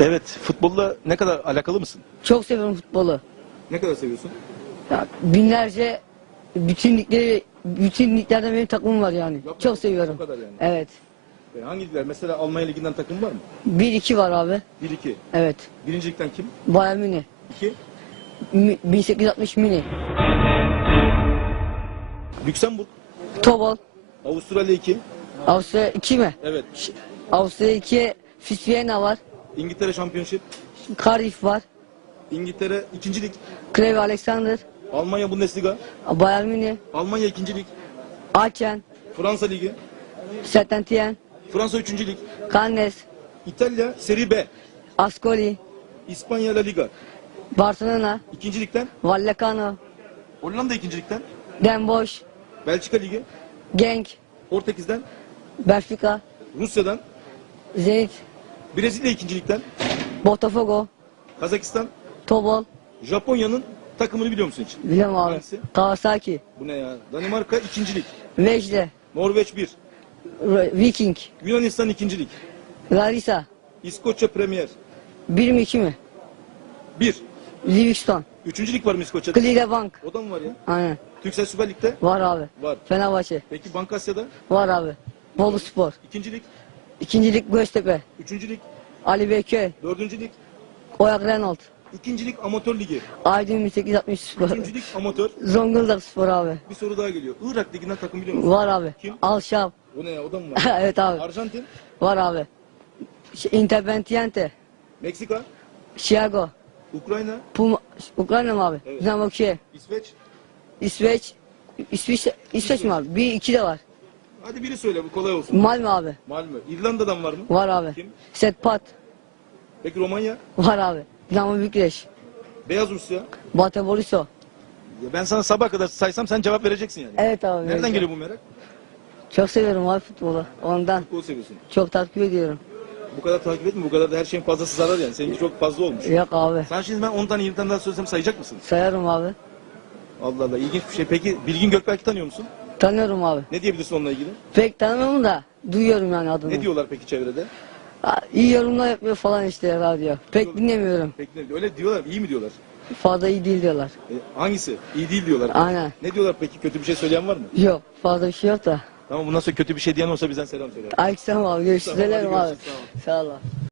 Evet, futbolla ne kadar alakalı mısın? Çok seviyorum futbolu. Ne kadar seviyorsun? Ya, binlerce bütün ligleri bütün liglerde benim takımım var yani. Yapma. Çok seviyorum. O kadar yani. Evet. E, Hangi ligler? Mesela Almanya Ligi'nden takım var mı? 1-2 var abi. 1-2. Evet. Birinci ligden kim? Bayern Münih. 2. Mi- 1860 Mini. Lüksemburg. Tobol. Avustralya 2. Avusturya 2 mi? Evet. Avusturya 2'ye Fisviena var. İngiltere Championship. Cardiff var. İngiltere 2. lig. Alexander. Almanya Bundesliga. Bayern Münih. Almanya 2. lig. Aachen. Fransa Ligi. Saint-Étienne. Fransa 3. lig. Cannes. İtalya Serie B. Ascoli. İspanya La Liga. Barcelona. 2. ligden. Vallecano. Hollanda 2. ligden. Den Bosch. Belçika Ligi. Genk. Portekiz'den. Benfica. Rusya'dan. Zenit. Brezilya 2. ligden. Botafogo. Kazakistan. Tobol. Japonya'nın takımını biliyor musun hiç? Biliyorum abi. Hangisi? Kawasaki. Bu ne ya? Danimarka 2. lig. Vejle. Norveç 1. R- Viking. Yunanistan 2. lig. Larissa. İskoçya Premier. 1 mi 2 mi? 1. Livingston. 3. lig var mı İskoçya'da? Cleveland. O da mı var ya? Aynen. Türksel Süper Lig'de Var abi. var. Fenerbahçe. Peki Bank Asya'da? Var abi. Bolu Spor. 2. İkincilik Göztepe. 3. lig, Ali Beyköy. 4. lig, Oyak Renault. 2. lig Amatör Ligi, Aydın 1860 Spor. 3. lig Amatör. Zonguldak Spor abi. Bir soru daha geliyor. Irak Ligi'nden takım biliyor musun? Var abi. Kim? Alşap. O ne ya? O da mı var? evet abi. Arjantin, Var abi. Şey, Independiente. Meksika, Chicago. Ukrayna, Puma. Ukrayna mı abi? Evet. Dinamo Kiev. İsveç. İsveç. İsveç, İsveç mi abi? Bir iki de var. Hadi biri söyle bu kolay olsun. Malmö abi. Malmö. İrlanda'dan var mı? Var abi. Kim? Setpat. Peki Romanya, Var abi. Dinamo Bükreş. Beyaz Rusya. Bate Borisov. Ya ben sana sabah kadar saysam sen cevap vereceksin yani. Evet abi. Nereden evet. geliyor bu merak? Çok seviyorum abi futbolu. Ondan Futbolu seviyorsun. çok takip ediyorum. Bu kadar takip etme, bu kadar da her şeyin fazlası zarar yani. Seninki çok fazla olmuş. Yok abi. Sen şimdi ben 10 tane 20 tane daha söylesem sayacak mısın? Sayarım abi. Allah Allah ilginç bir şey. Peki Bilgin Gökberk'i tanıyor musun? Tanıyorum abi. Ne diyebilirsin onunla ilgili? Pek tanımıyorum da duyuyorum yani adını. Ne diyorlar peki çevrede? Ha, İyi yorumlar yapıyor falan işte radyo. Pek dinlemiyorum. Peki ne Öyle diyorlar iyi mi diyorlar? Fazla iyi değil diyorlar. E, hangisi? İyi değil diyorlar. Aynen. Ne diyorlar peki? Kötü bir şey söyleyen var mı? Yok fazla bir şey yok da. Tamam bundan sonra kötü bir şey diyen olsa bizden selam söyle. Aleyküm abi görüşürüz. Tamam, hadi Selam abi. görüşürüz, Sağ ol.